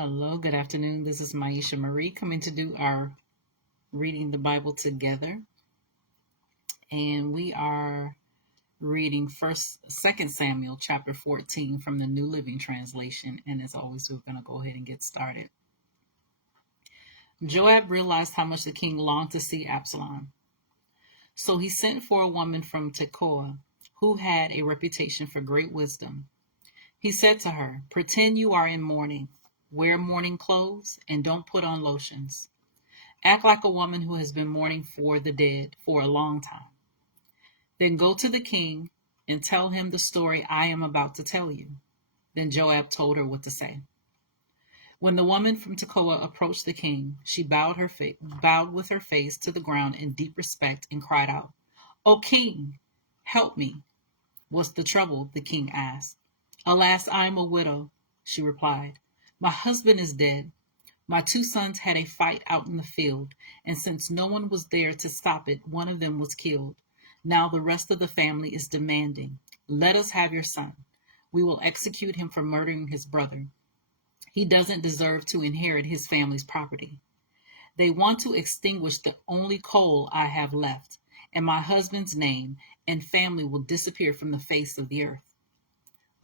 Hello, good afternoon. This is Myesha Marie coming to do our reading the Bible together. And we are reading Second Samuel chapter 14 from the New Living Translation. And as always, we're going to go ahead and get started. Joab realized how much the king longed to see Absalom. So he sent for a woman from Tekoa who had a reputation for great wisdom. He said to her, "Pretend you are in mourning. Wear mourning clothes and don't put on lotions. Act like a woman who has been mourning for the dead for a long time. Then go to the king and tell him the story I am about to tell you." Then Joab told her what to say. When the woman from Tekoa approached the king, she bowed with her face to the ground in deep respect and cried out, "O king, help me." "What's the trouble?" the king asked. "Alas, I am a widow," she replied. "My husband is dead. My 2 sons had a fight out in the field, and since no one was there to stop it, one of them was killed. Now the rest of the family is demanding, 'Let us have your son. We will execute him for murdering his brother. He doesn't deserve to inherit his family's property.' They want to extinguish the only coal I have left, and my husband's name and family will disappear from the face of the earth."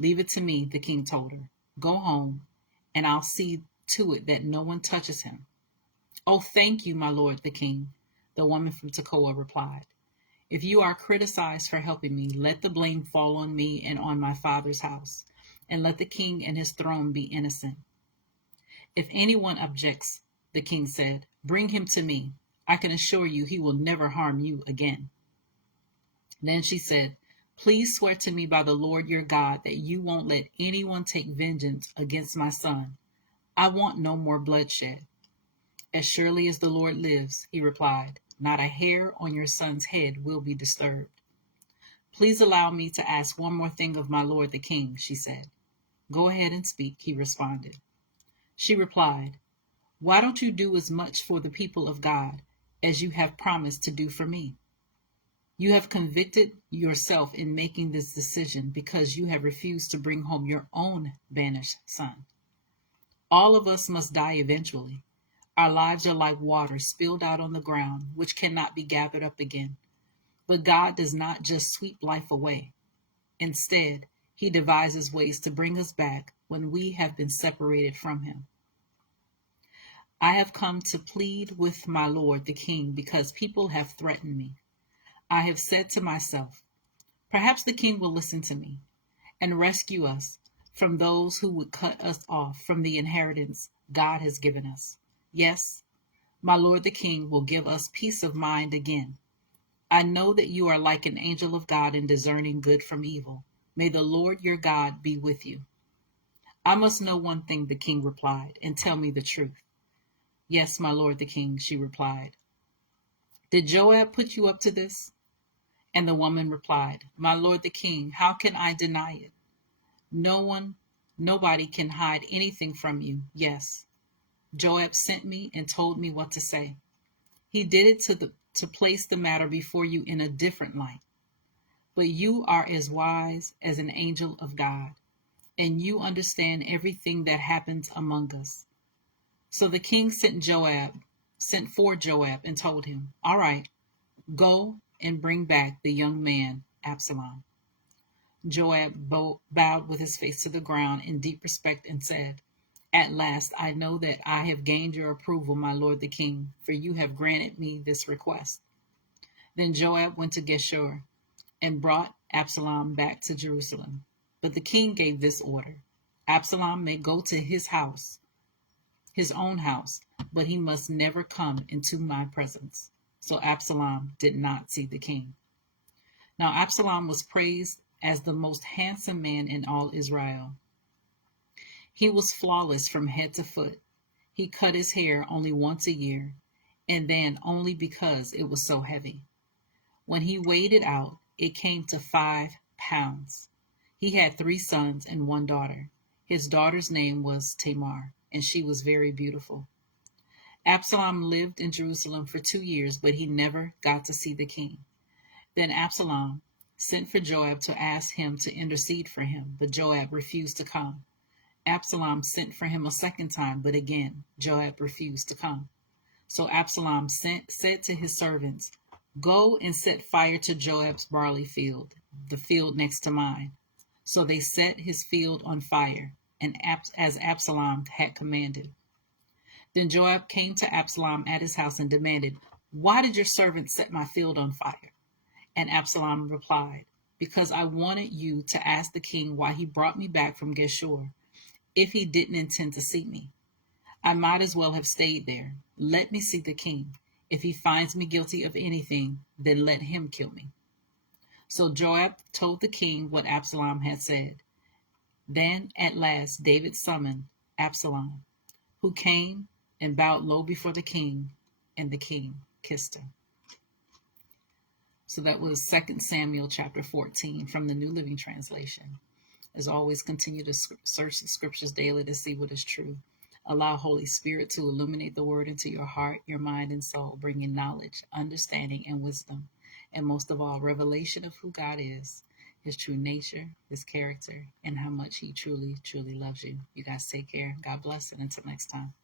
"Leave it to me," the king told her. "Go home, and I'll see to it that no one touches him." "Oh, thank you, my lord the king," the woman from Tekoa replied. "If you are criticized for helping me, let the blame fall on me and on my father's house, and let the king and his throne be innocent." "If anyone objects," the king said, "bring him to me. I can assure you he will never harm you again." Then she said, "Please swear to me by the Lord your God that you won't let anyone take vengeance against my son. I want no more bloodshed." "As surely as the Lord lives," he replied, "not a hair on your son's head will be disturbed." "Please allow me to ask one more thing of my lord the king," she said. "Go ahead and speak," he responded. She replied, "Why don't you do as much for the people of God as you have promised to do for me? You have convicted yourself in making this decision because you have refused to bring home your own banished son. All of us must die eventually. Our lives are like water spilled out on the ground, which cannot be gathered up again. But God does not just sweep life away. Instead, he devises ways to bring us back when we have been separated from him. I have come to plead with my lord the king because people have threatened me. I have said to myself, perhaps the king will listen to me and rescue us from those who would cut us off from the inheritance God has given us. Yes, my lord the king will give us peace of mind again. I know that you are like an angel of God in discerning good from evil. May the Lord your God be with you." "I must know one thing," the king replied, "and tell me the truth." "Yes, my lord the king," she replied. "Did Joab put you up to this?" And the woman replied, "My lord the king, how can I deny it? Nobody can hide anything from you. Yes, Joab sent me and told me what to say. He did it to place the matter before you in a different light. But you are as wise as an angel of God, and you understand everything that happens among us." So the king sent for Joab and told him, "All right, go and bring back the young man Absalom." Joab bowed with his face to the ground in deep respect and said, "At last I know that I have gained your approval, my lord the king, for you have granted me this request." Then Joab went to Geshur and brought Absalom back to Jerusalem. But the king gave this order: "Absalom may go to his own house, but he must never come into my presence." So Absalom did not see the king. Now Absalom was praised as the most handsome man in all Israel. He was flawless from head to foot. He cut his hair only once a year, and then only because it was so heavy. When he weighed it out, it came to 5 pounds. He had 3 sons and 1 daughter. His daughter's name was Tamar, and she was very beautiful. Absalom lived in Jerusalem for 2 years, but he never got to see the king. Then Absalom sent for Joab to ask him to intercede for him, but Joab refused to come. Absalom sent for him a second time, but again Joab refused to come. So Absalom said to his servants, "Go and set fire to Joab's barley field, the field next to mine." So they set his field on fire, and as Absalom had commanded. Then Joab came to Absalom at his house and demanded, "Why did your servant set my field on fire?" And Absalom replied, "Because I wanted you to ask the king why he brought me back from Geshur, if he didn't intend to see me. I might as well have stayed there. Let me see the king. If he finds me guilty of anything, then let him kill me." So Joab told the king what Absalom had said. Then at last David summoned Absalom, who came and bowed low before the king, and the king kissed her. So that was 2 Samuel chapter 14 from the New Living Translation. As always, continue to search the scriptures daily to see what is true. Allow Holy Spirit to illuminate the word into your heart, your mind, and soul, bringing knowledge, understanding, and wisdom. And most of all, revelation of who God is, his true nature, his character, and how much he truly, truly loves you. You guys take care. God bless, and until next time.